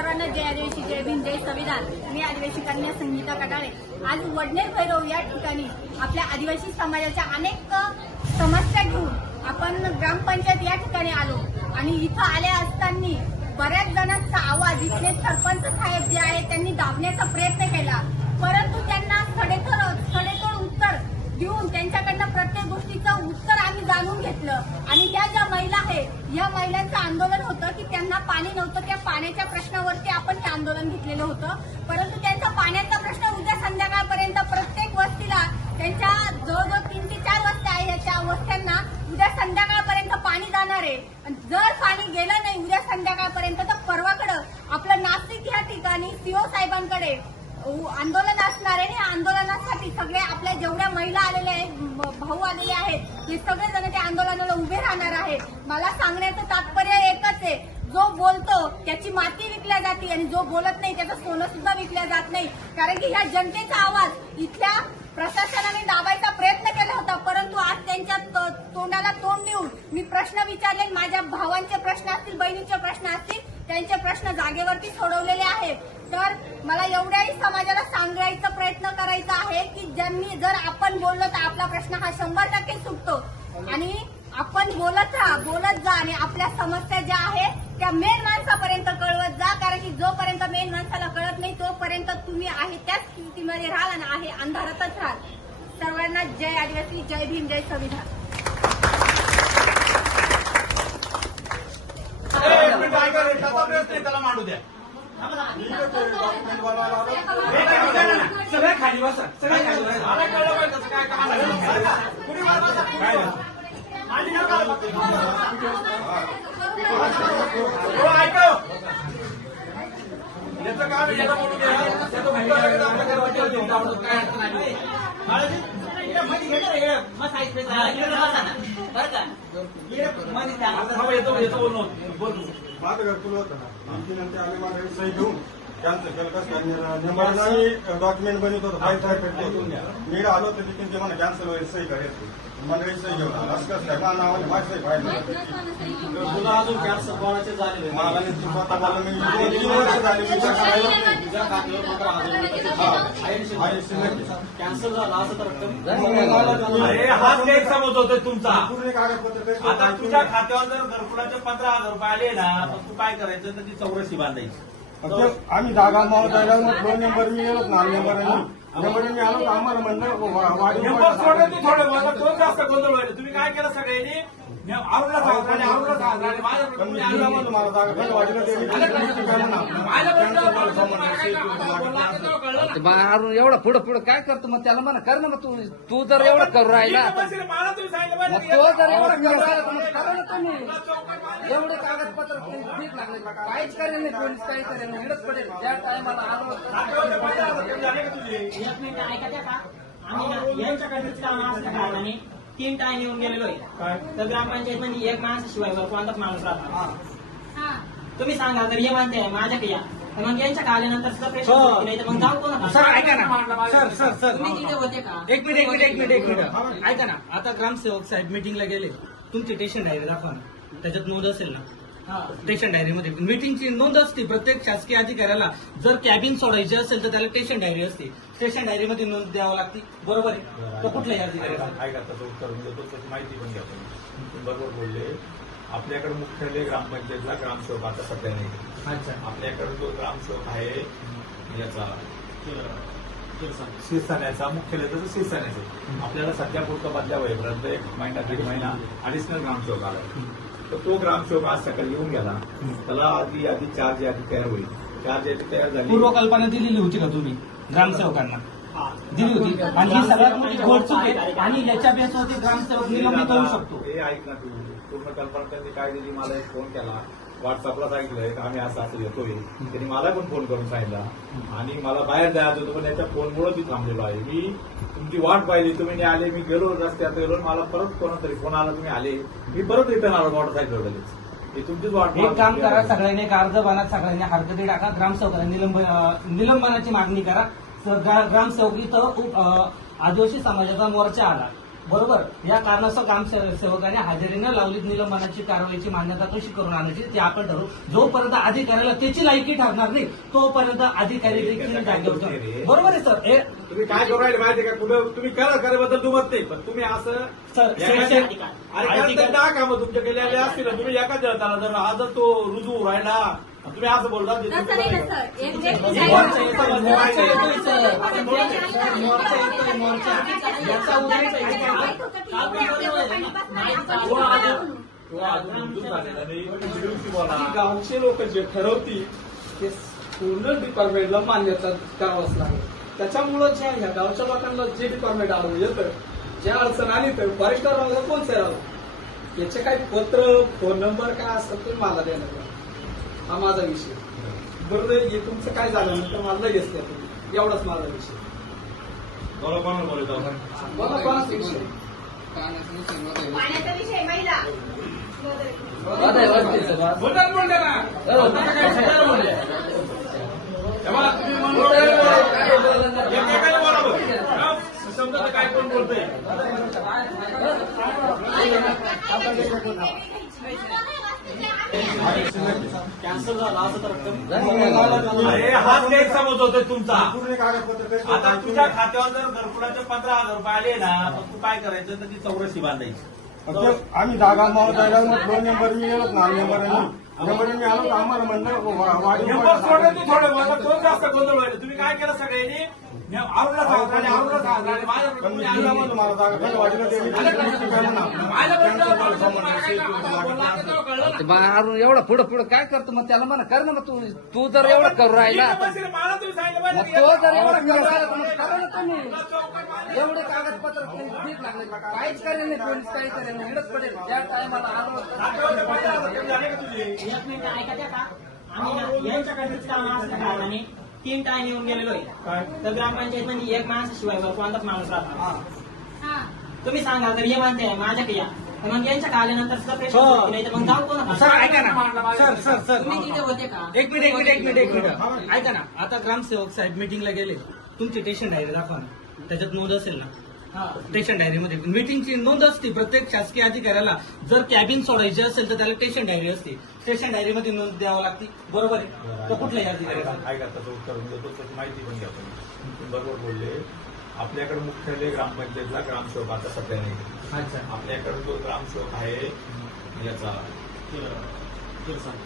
सर्वांना जय आदिवासी, जय भीम, जय संविधान. मी आदिवासी कन्या संगीता कडाळे. आज वडनेर भैरव या ठिकाणी आपल्या आदिवासी समाजाच्या अनेक समस्या घेऊन आपण ग्रामपंचायत या ठिकाणी आलो आणि इथं आले असताना बऱ्याच जणांचा आवाज इथले सरपंच साहेब जे आहे त्यांनी दाबण्याचा प्रयत्न केला, परंतु त्यांना सडेतोड उत्तर देऊन त्यांच्याकडनं प्रत्येक गोष्टीचं उत्तर आम्ही जाणून घेतलं. आणि ह्या ज्या महिला आहेत या महिलांचं आंदोलन होतं की त्यांना पाणी नव्हतं, त्या पाण्याच्या प्रश्नावरती आपण हे आंदोलन घेतलेलं होतं. परंतु त्यांचा पाण्याचा प्रश्न उद्या संध्याकाळपर्यंत प्रत्येक वस्तीला त्यांच्या जवळजवळ 3 ते 4 वस्त्या आहेत, त्या वस्त्यांना उद्या संध्याकाळपर्यंत पाणी जाणार आहे. जर पाणी गेलं नाही उद्या संध्याकाळपर्यंत तर परवाकडं आपलं नाशिक या ठिकाणी सीओ साहेबांकडे आंदोलन असणार आहे. आंदोलनासाठी सगळे आपल्या जेवढ्या महिला आलेल्या आहेत, भाऊ आलेले आहेत, हे सगळेजण त्या आंदोलनाला उभे राहणार आहेत. मला सांगण्याचं तात्पर्य एकच आहे, जो बोलतो त्याची माती विकल्या जाते आणि जो बोलत नाही त्याचं सोनं सुद्धा विकल्या जात नाही. कारण की ह्या जनतेचा आवाज इथल्या प्रशासनाने दाबायचा प्रयत्न केला होता, परंतु आज त्यांच्या तोंडाला तोंड देऊन मी प्रश्न विचारले. माझ्या भावांचे प्रश्न असतील, बहिणीचे प्रश्न असतील, त्यांचे प्रश्न जागेवरती सोडवलेले आहेत. तर मला एवढ्याही समाजाला सांगायचा प्रयत्न करायचा आहे की ज्यांनी जर आपण बोललो तर आपला प्रश्न हा 100% सुटतो. आणि आपण बोलत जा आणि आपल्या समस्या ज्या आहेत त्या मेन माणसापर्यंत कळवत जा. कारण की जोपर्यंत मेन माणसाला कळत नाही तोपर्यंत तुम्ही आहे त्याच स्थितीमध्ये राहाल आणि आहे अंधारातच राहाल. सर्वांना जय आदिवासी, जय भीम, जय संविधान. त्याला मांडू द्या. सगळ्या खाली बसा, सगळ्या खाली बसा. याचं काम याला बोलू द्या. माझं घरकुल होतं ना, आमची नंतर आम्ही माझ्या सही घेऊन कॅन्सल केलं. कसं डॉक्युमेंट बनवत होतं 5 तारखेला मी आलो तर तिथे ते मला कॅन्सल होईल, सही करायची मंडळी सही घेऊन आलो. असं कसं काय नावाने माझी सही पाहिजे तुला अजून कॅन्सर कोणाचे झालेले मला स्वतः मला मी 2-3 वर्ष झाली तुझ्या खात्यावर कॅन्सर झाला असं तर हाच गैरसमज होतोय तुमचा. पूर्ण कागदपत्र आता तुझ्या खात्यावर जर घरकुलाचे 15,000 रुपये आले ना तर तू काय करायचं तर ती चौरशी बांधायची. आम्ही जागा मावतायला मग 2 नंबर मी गेलो, 4 नंबर मी आलो तर आम्हाला म्हणलं नंबर सोडलं तू थोडं मला तो जास्त गोंधळ व्हायला. तुम्ही काय केलं सगळ्यांनी आवडला सांगितलं मला जागा काही वाटलं ते अरुण एवढं पुढं काय करतो मग त्याला म्हणा कर ना. मग तू जर एवढं करू राहिला मला तुम्ही सांगितलं मग तो जर एवढं करू राहिला तर मग करा ना तुम्ही. एवढे कागदपत्र ठीक लागले काहीच करेल नाही, पोलीस काही करेल नाही, इडच पडेल. त्या टायमाला आलो झाले का तुझे? एक मिनिट ऐका का आम्ही यांच्याकडेच काम असल्या कारणाने 3 टाइम येऊन गेलेलो आहे. तर ग्रामपंचायत मध्ये एक माणसाशिवाय कोणताच माणूस राहतो. तुम्ही सांगा जर ये म्हणते माझ्याकडे या तर मग यांच्या आल्यानंतर सुद्धा प्रश्न नाही तर मग जाऊ कोणा. सर ऐका ना, सर तुम्ही तिथे होते का? एक मिनिट ऐका ना. आता ग्रामसेवक साहेब मीटिंगला गेले, तुमची स्टेशन डायरी दाखवा ना, त्याच्यात नोंद असेल ना. स्टेशन डायरीमध्ये मीटिंगची नोंद असते. प्रत्येक शासकीय अधिकाऱ्याला जर कॅबिन सोडायची असेल तर त्याला स्टेशन डायरी असते. स्टेशन डायरीमध्ये नोंद द्यावं लागते, बरोबर आहे. तर कुठल्याही अधिकाऱ्याला काय करता तो उत्तर देतो त्याची माहिती पण घ्या. तुम्ही बरोबर बोलले. आपल्याकडे मुख्यालय ग्रामपंचायतला ग्रामसेवक आता सध्या नाही. अच्छा. आपल्याकडे जो ग्रामसेवक आहे याचा शिरसाण्याचा मुख्यालय त्याचं शिरसाण्याचं आपल्याला सध्या पुरतं बदल्या होईपर्यंत 1 महिना 1.5 महिना ऍडिशनल ग्रामसेवक आला. तर तो ग्रामसेवक आज सकाळी येऊन गेला. त्याला आधी चार्ज यादी तयार होईल. चार्ज यादी तयार झाली. पूर्वकल्पना दिलेली होती का तुम्ही ग्रामसेवकांना? दिली होती. आणि ही सगळ्यात मोठी घोडचूक आहे आणि याच्या बेसवरती ग्रामसेवक निलंबित होऊ शकतो. हे ऐक ना तू पूर्ण कल्पना त्यांनी काय दिली. मला एक फोन केला, व्हॉट्सअपला सांगितलंय की आम्ही असं येतोय. त्यांनी मला पण फोन करून सांगितला आणि मला बाहेर जायचं होतं पण याच्या फोनमुळे मी थांबलेलो आहे. मी तुमची वाट पाहिली, तुम्ही नाही आले. मी गेलो रस्त्यात गेलो, मला परत कोणातरी फोन आला, तुम्ही आले. मी परत रिटर्न आलो मोटरसायकल लगेच. ही तुमचीच वाट. एक काम करा, सगळ्यांनी एक अर्ज बनत, सगळ्यांनी हरकती टाका, ग्रामसेवकांना निलंबनाची मागणी करा. ग्रामसेवक इथं आदिवासी समाजाचा मोर्चा आला, बरोबर. या कारणास्तव ग्रामसेवकाने हजेरी न लावलीत निलंबनाची कारवाईची मान्यता कशी करून आणायची ते आपण ठरवू. जोपर्यंत अधिकाऱ्याला त्याची लायकी ठरणार नाही तोपर्यंत अधिकारी देखील जागेवर जाणार. बरोबर आहे सर. हे तुम्ही काय करू राहिले माहिती का? कुठं तुम्ही करा करेबद्दल दुमत नाही, पण तुम्ही असं सर दहा कामं तुमच्या केलेले असतील ना, तुम्ही एकाच त्याला जर आज तो रुजू राहिला तुम्ही असं बोलता ते तसं नाही ना सर. एक व्यक्ती मोर्चा येतोय, मोर्चा येतोय सर. आपण मोर्चा येतोय, मोर्चा. याचा उद्देश आहे गावचे लोक जे ठरवतील ते पूर्ण डिपार्टमेंटला मान्यता करावंच लागेल. त्याच्यामुळं ज्या ह्या गावच्या लोकांना जे डिपार्टमेंट आलं येतं, ज्या अडचण आली तर फॉरेस्टर राहून कोण राहू याचे काही पत्र फोन नंबर काय असतं ते मला देणार. हा माझा विषय. बरोबर. हे तुमचं काय झालं नंतर मला लगेच द्या तुम्ही. एवढाच माझा विषय. कोणाला बोलतो मला कोणाच विषय पाण्याचा विषय महिला बोलतात बोलते ना तेव्हा तुम्ही म्हणून एकेकाला बोला बरं. समजा काय कोण बोलतोय कॅन्सल झाला असं तर अरे हाच गैरसमज होतोय तुमचा. पूर्ण कागदपत्र आता तुझ्या खात्यावर जर घरकुलाचे 15,000 रुपये आले ना तर तू काय करायचं तर ती चौरशी बांधायची. आम्ही जागा मावतायला मग 2 नंबर मी येलोच ना. नंबर मी आलो तर आम्हाला म्हणलं नंबर सोडलं तू थोडं मला कोण जास्त गोंधळ व्हायला. तुम्ही काय केलं सगळ्यांनी आरूला सांगितलं आरूला सांगितलं माझ्या पण मी आला म्हणतो मला जागा पण वाटलं ते मी अरुण एवढं पुढं पुढं काय करतो मग त्याला म्हणा कर ना मग तू जर एवढं करू राहिला मला तुम्ही सांगितलं मग तो जर एवढं करू राहिला तर मग करा ना तुम्ही. एवढे कागदपत्र ठीक लागले काहीच करेल नाही पोलीस काही करेल नाही. हिडत पडेल त्या टायमाला तुझे एक मिनिट ऐका त्या का आम्ही ना यांच्याकडेच काम असल्या कारणाने 3 टाइम येऊन गेलेलो आहे. तर ग्रामपंचायत मध्ये एक माणसाशिवाय कोणताच माणूस राहतो. तुम्ही सांगा जर हे म्हणते माझ्याकडे या तर मग यांच्या आल्यानंतर सुद्धा प्रश्न सुटतील नाही तर मग जाऊ कोण सर ऐका ना. सर तुम्ही तिथे होते का? एक मिनिट ऐका ना. आता ग्रामसेवक साहेब मीटिंगला गेले. तुमची टेशन डायरी दाखवा ना. त्याच्यात नोंद असेल ना. टेशन डायरीमध्ये मीटिंगची नोंद असते. प्रत्येक शासकीय अधिकाऱ्याला जर कॅबिन सोडायची असेल तर त्याला टेशन डायरी असते. स्टेशन डायरीमध्ये नोंद द्यावं लागते. बरोबर आहे. तर कुठल्याही अधिकाऱ्याला काय करता उत्तर देतो त्याची माहिती पण घ्या तुम्ही. बरोबर बोलले. आपल्याकडे मुख्यालय ग्रामपंचायतला ग्रामसेवक आता सध्या नाही. अच्छा. आपल्याकडे जो ग्रामसेवक आहे याचा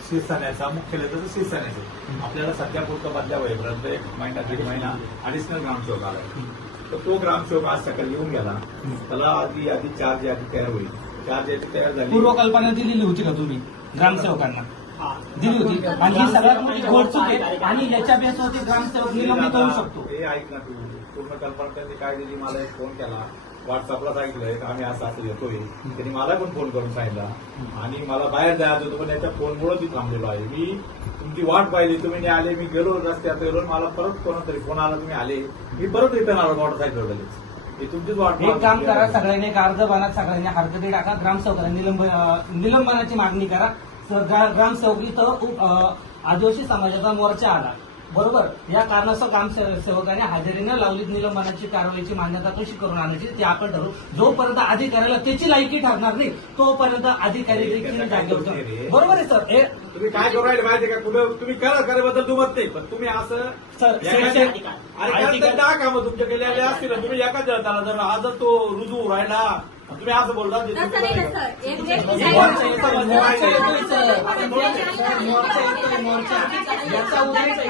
शिरसाण्याचा मुख्यालय तसं शिरसाण्याचं आपल्याला सध्या पुरतं बदल्या होईपर्यंत 1 महिना 1.5 महिना ऍडिशनल ग्रामसेवक आला. तर तो ग्रामसेवक आज सकाळी येऊन गेला. त्याला आधी चार्ज यादी तयार होईल. चार्ज यादी तयार झाली. पूर्वकल्पना दिलेली होती का तुम्ही ग्रामसेवकांना? दिली होती. आणि ही सगळ्यात मोठी घोडचूक आहे आणि याच्या बेसवरती ग्रामसेवक निलंबित होऊ शकतो. हे ऐक ना तू पूर्ण कल्पना त्यांनी काय दिली. मला एक फोन केला व्हॉट्सअपला सांगितलंय की आम्ही असं येतोय. त्यांनी मला पण फोन करून सांगितला आणि मला बाहेर जायचं होतं पण याच्या फोनमुळे ती थांबलेलो आहे. मी तुमची वाट पाहिली. तुम्ही नाही आले. मी गेलो रस्त्यात गेलो. मला परत कोणातरी फोन आला तुम्ही आले. मी परत रिटर्न आलो मोटरसायकल लगेच. ही तुमचीच वाट. एक काम करा. सगळ्यांनी एक अर्ज बनत सगळ्यांनी हरकती टाका. ग्रामसेवकांना निलंबनाची मागणी करा. ग्रामसेवक इथं आदिवासी समाजाचा मोर्चा आला. बरोबर. या कारणास्तव ग्रामसेवकाने हजेरी न लावलीत निलंबनाची कारवाईची मान्यता कशी करून आणायची ते आपण ठरवू. जोपर्यंत अधिकाऱ्याला त्याची लायकी ठरणार नाही तोपर्यंत अधिकारी देखील जागेवर जाणार. बरोबर आहे सर. हे तुम्ही काय करू राहिले माहिती का? कुठं तुम्ही करा करेबद्दल दुमत नाही, पण तुम्ही असं अरे 10 कामं तुमच्या केलेले असतील ना, तुम्ही एकाच त्याला जर आज तो रुजू राहिला तुम्ही असं बोलता तसं नाही ना सर. एक व्यक्ती मोर्चा येतोय, मोर्चा. याचा उद्देश आहे